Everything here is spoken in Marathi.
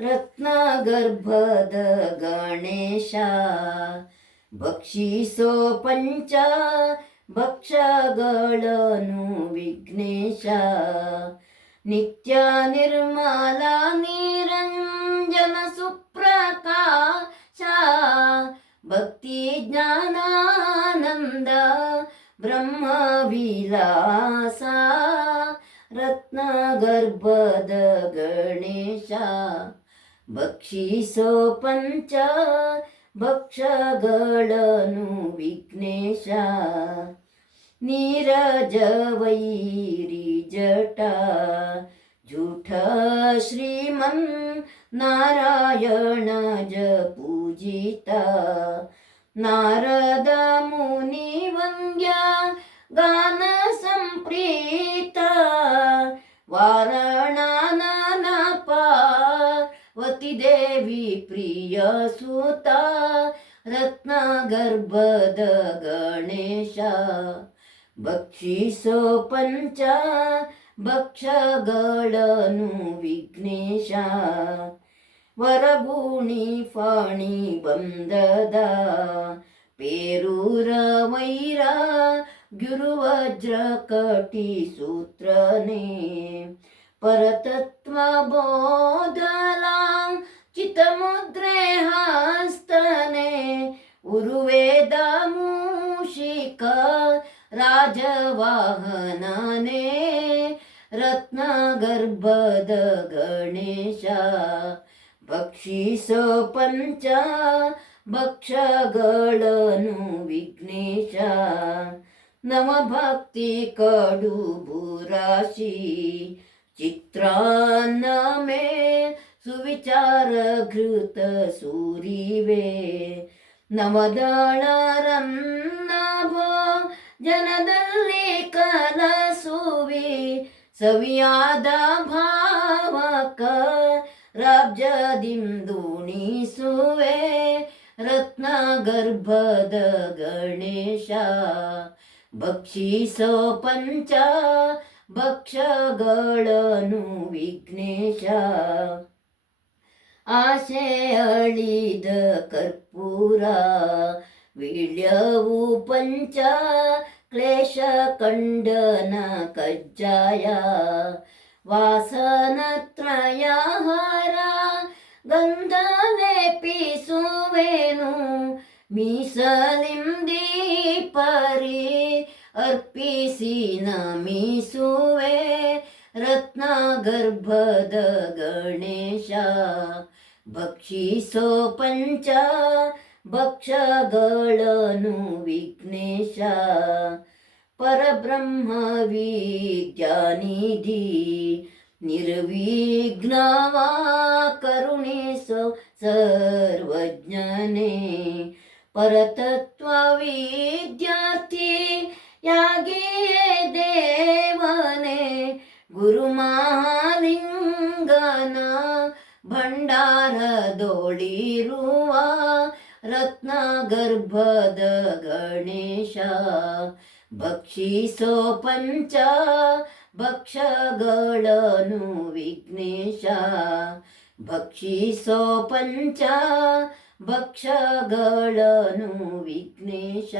ರತ್ನಗರ್ಭದ ಗಣೇಶ ಭಕ್ಷಿಸೋ ಪಂಚ ಭಕ್ಷಗಳನ್ನು ವಿಘ್ನೇಶ ನಿತ್ಯ ನಿರ್ಮಲ ನಿರಂಜನ ಸುಪ್ರಕಾಶ ಭಕ್ತಿ ಜ್ಞಾನಾನಂದ ಬ್ರಹ್ಮ ವಿಲಾಸ ರತ್ನಗರ್ಭದ ಗಣೇಶ बक्षिसो पञ्च भक्षगळनु विघ्नेशा. नीरज वैरी जटा झूठ श्रीमन् नारायण जपूजिता. पूजिता नारदमु ಪಾರ್ವತಿ ದೇವಿ ಪ್ರಿಯ ಸುತ ರತ್ನಗರ್ಭದ ಗಣೇಶ ಭಕ್ಷಿಸೋ ಪಂಚ ಭಕ್ಷಗಳನ್ನು ವಿಘ್ನೇಶ ವರಭೂಣಿ ಫಾಣಿ ಬಂದದ ಪೇರೂರ ವೈರ ಗುರುವಜ್ರ ಕಟಿ ಸೂತ್ರನೇ परतत्त्वबोधला चितमुद्रे हस्तने उरुवेदमूषिक राजवाहनने रत्नगर्भद गणेशा पञ्च भक्षगळनु विघ्नेश नमभक्ति कडुबुराशी ವಿಘ್ನೇಶ ನಮ ಭಕ್ತಿ ಕಡು ಬುರಾಶಿ ಚಿತ್ರಾನ್ನ ಮೇ ಸುವಿಚಾರ ಘೃತ ಸೂರಿವೆ ನವದಳರನ್ನಭ ಜನದಲ್ಲಿ ಕಲಸುವಿ ಸವಿಯಾದ ಭಾವಕ ರಾಜ್ಯದಿಂದುಣಿಸುವೆ ರತ್ನಗರ್ಭದ ಗಣೇಶ ಭಕ್ಷಿಸೋ ಪಂಚ ಭಕ್ಷಗಳನು ವಿಘ್ನೇಶ. ಆಸೆ ಅಳಿದ ಕರ್ಪೂರ, ವೀಳ್ಯವು ಪಂಚ, ಕ್ಲೇಶ ಕಂಡನ ಕಜ್ಜಾಯ. ವಾಸನತ್ರಯಹಾರ ಗಂಧವೇ ಪೀಸುವೆನು ಮೀಸಲಿಂ ಪರಿ अर्पिसीन मी सुवे रत्नागर्भ गणेशा भक्षिसो पञ्च भक्षगळनु विघ्नेशा परब्रह्मविद्यानिधि निर्विघ्नवा करुणेशो सर्वज्ञने परतत्त्वविद्यार्थी ಯಾಗಿಯೇ ದೇವನೇ, ಗುರು ಮಹಾಲಿಂಗನ ಭಂಡಾರದೊಳಿರುವ ರತ್ನಗರ್ಭದ ಗಣೇಶ, ಭಕ್ಷಿಸೋ ಪಂಚ ಭಕ್ಷಗಳನ್ನು ವಿಘ್ನೇಶ, ಭಕ್ಷಿಸೋ ಪಂಚ ಭಕ್ಷಗಳನ್ನು ವಿಘ್ನೇಶ.